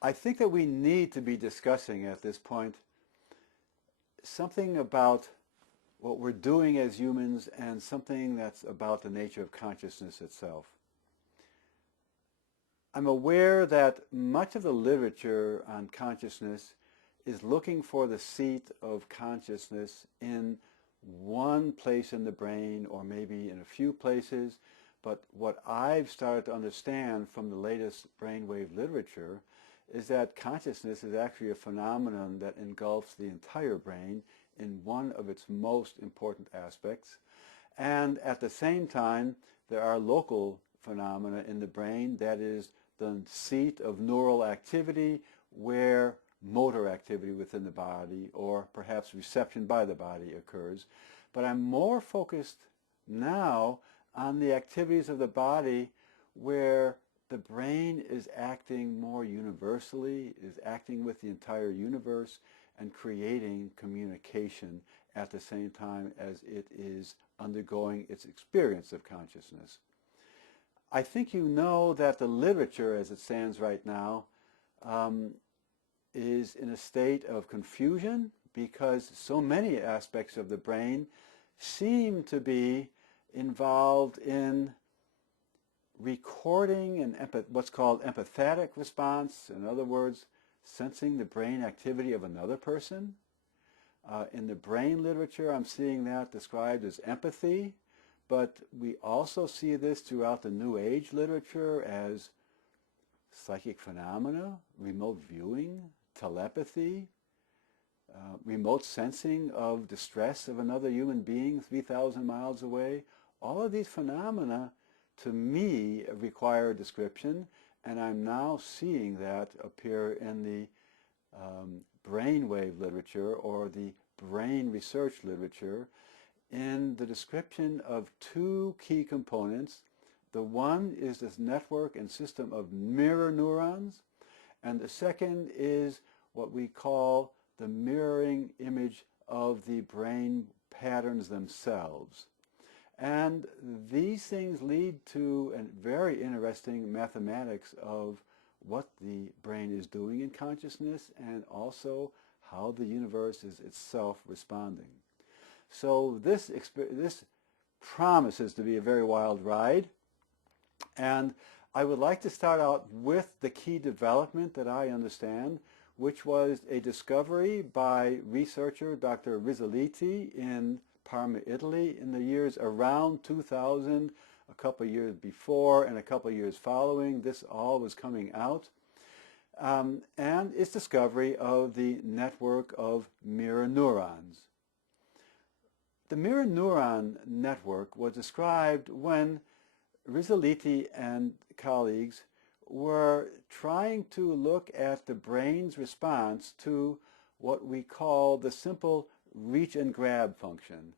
I think that we need to be discussing at this point something about what we're doing as humans and something that's about the nature of consciousness itself. I'm aware that much of the literature on consciousness is looking for the seat of consciousness in one place in the brain or maybe in a few places. But what I've started to understand from the latest brainwave literature is that consciousness is actually a phenomenon that engulfs the entire brain in one of its most important aspects. And at the same time, there are local phenomena in the brain that is the seat of neural activity where motor activity within the body or perhaps reception by the body occurs. But I'm more focused now on the activities of the body where the brain is acting more universally, is acting with the entire universe and creating communication at the same time as it is undergoing its experience of consciousness. I think you know that the literature as it stands right now is in a state of confusion because so many aspects of the brain seem to be involved in recording and what's called empathetic response. In other words, sensing the brain activity of another person. In the brain literature, I'm seeing that described as empathy, but we also see this throughout the New Age literature as psychic phenomena, remote viewing, telepathy, remote sensing of distress of another human being 3,000 miles away. All of these phenomena, to me, require a description, and I'm now seeing that appear in the brainwave literature or the brain research literature in the description of two key components. The one is this network and system of mirror neurons, and the second is what we call the mirroring image of the brain patterns themselves. And these things lead to a very interesting mathematics of what the brain is doing in consciousness and also how the universe is itself responding. So this promises to be a very wild ride. And I would like to start out with the key development that I understand, which was a discovery by researcher Dr. Rizzoliti in Parma, Italy in the years around 2000, a couple of years before and a couple of years following. This all was coming out. And its discovery of the network of mirror neurons. The mirror neuron network was described when Rizzoliti and colleagues were trying to look at the brain's response to what we call the simple reach and grab function.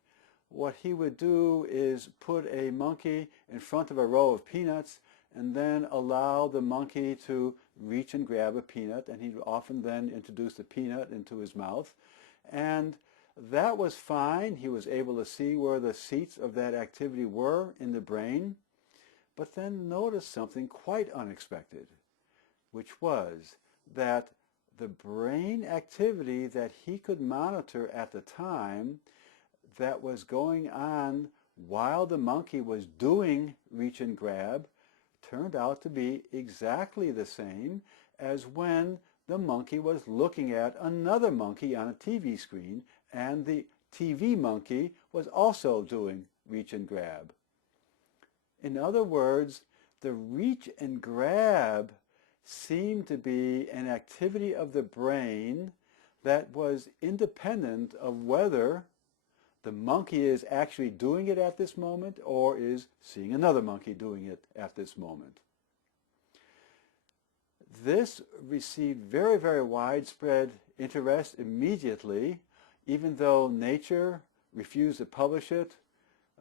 What he would do is put a monkey in front of a row of peanuts and then allow the monkey to reach and grab a peanut, and he'd often then introduce the peanut into his mouth. And that was fine. He was able to see where the seats of that activity were in the brain. But then notice something quite unexpected, which was that the brain activity that he could monitor at the time that was going on while the monkey was doing reach and grab turned out to be exactly the same as when the monkey was looking at another monkey on a TV screen, and the TV monkey was also doing reach and grab. In other words, the reach and grab seemed to be an activity of the brain that was independent of whether the monkey is actually doing it at this moment or is seeing another monkey doing it at this moment. This received very, very widespread interest immediately, even though Nature refused to publish it.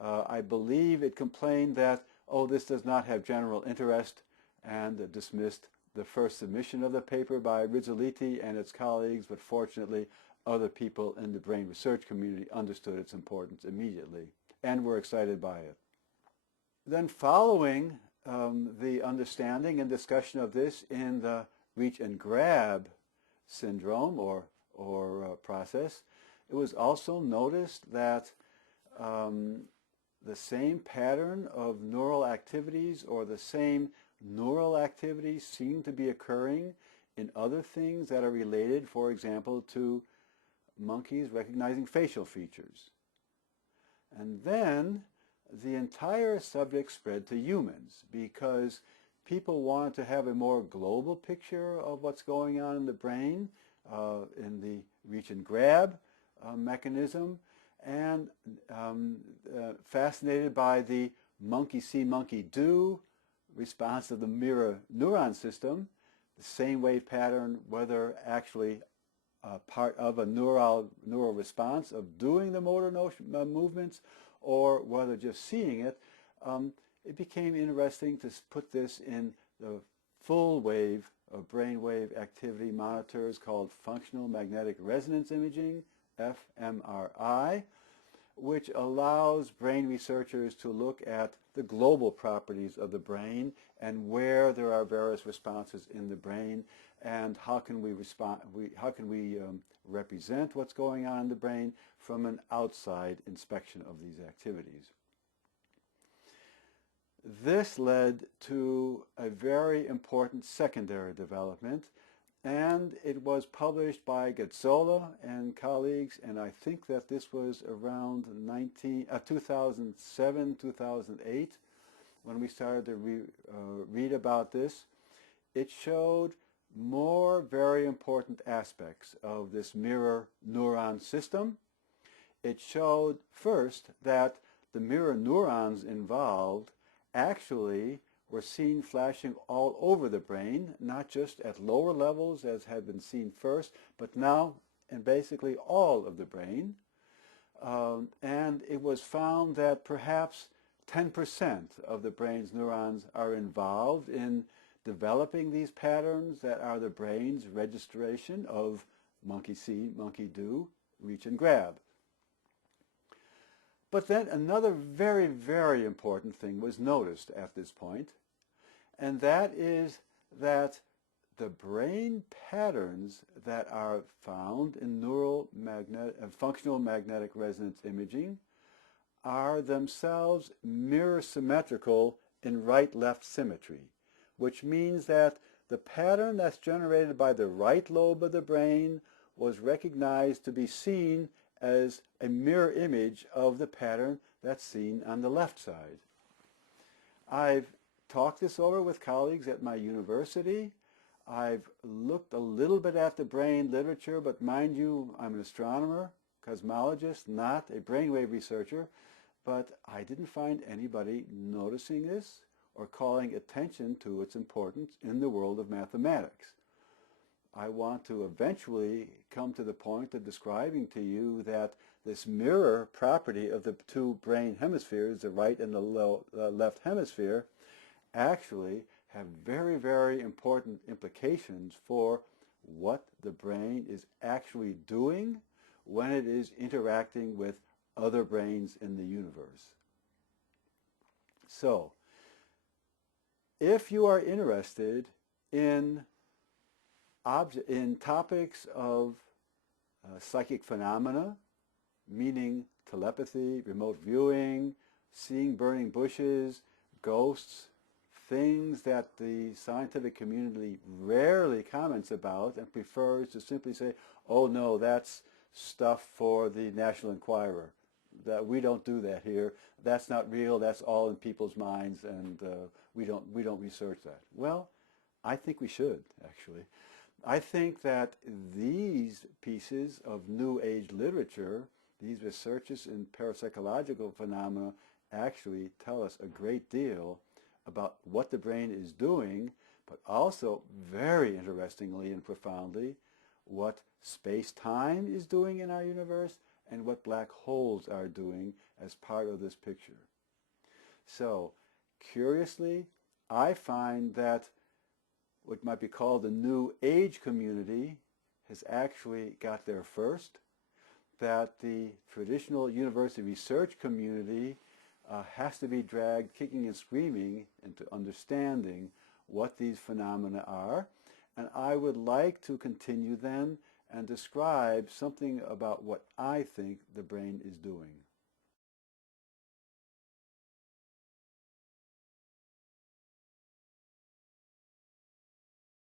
I believe it complained that, oh, this does not have general interest, and dismissed the first submission of the paper by Rizzoliti and its colleagues, but fortunately other people in the brain research community understood its importance immediately and were excited by it. Then following the understanding and discussion of this in the reach and grab syndrome or process, it was also noticed that the same pattern of neural activities or the same neural activities seem to be occurring in other things that are related, for example, to monkeys recognizing facial features. And then the entire subject spread to humans because people wanted to have a more global picture of what's going on in the brain in the reach and grab mechanism, and fascinated by the monkey see, monkey do response of the mirror neuron system, the same wave pattern, whether actually part of a neural response of doing the motor movements or whether just seeing it, it became interesting to put this in the full wave of brainwave activity monitors called functional magnetic resonance imaging, fMRI, which allows brain researchers to look at the global properties of the brain and where there are various responses in the brain and how can we represent what's going on in the brain from an outside inspection of these activities. This led to a very important secondary development, and it was published by Gazzola and colleagues, and I think that this was around 2007, 2008 when we started to read about this. It showed more very important aspects of this mirror neuron system. It showed first that the mirror neurons involved actually were seen flashing all over the brain, not just at lower levels as had been seen first, but now in basically all of the brain. And it was found that perhaps 10% of the brain's neurons are involved in developing these patterns that are the brain's registration of monkey see, monkey do, reach and grab. But then another very, very important thing was noticed at this point, and that is that the brain patterns that are found in functional magnetic resonance imaging are themselves mirror symmetrical in right-left symmetry, which means that the pattern that's generated by the right lobe of the brain was recognized to be seen as a mirror image of the pattern that's seen on the left side. I've talked this over with colleagues at my university. I've looked a little bit at the brain literature, but mind you, I'm an astronomer, cosmologist, not a brainwave researcher, but I didn't find anybody noticing this or calling attention to its importance in the world of mathematics. I want to eventually come to the point of describing to you that this mirror property of the two brain hemispheres, the right and the left hemisphere, actually have very, very important implications for what the brain is actually doing when it is interacting with other brains in the universe. So, if you are interested in topics of psychic phenomena, meaning telepathy, remote viewing, seeing burning bushes, ghosts, things that the scientific community rarely comments about and prefers to simply say, oh no, that's stuff for the National Enquirer. That we don't do that here. That's not real. That's all in people's minds, and we don't research that. Well, I think we should, actually. I think that these pieces of New Age literature, these researches in parapsychological phenomena, actually tell us a great deal about what the brain is doing, but also, very interestingly and profoundly, what space-time is doing in our universe and what black holes are doing as part of this picture. So, curiously, I find that what might be called the New Age community has actually got there first, that the traditional university research community has to be dragged kicking and screaming into understanding what these phenomena are, And I would like to continue then and describe something about what I think the brain is doing.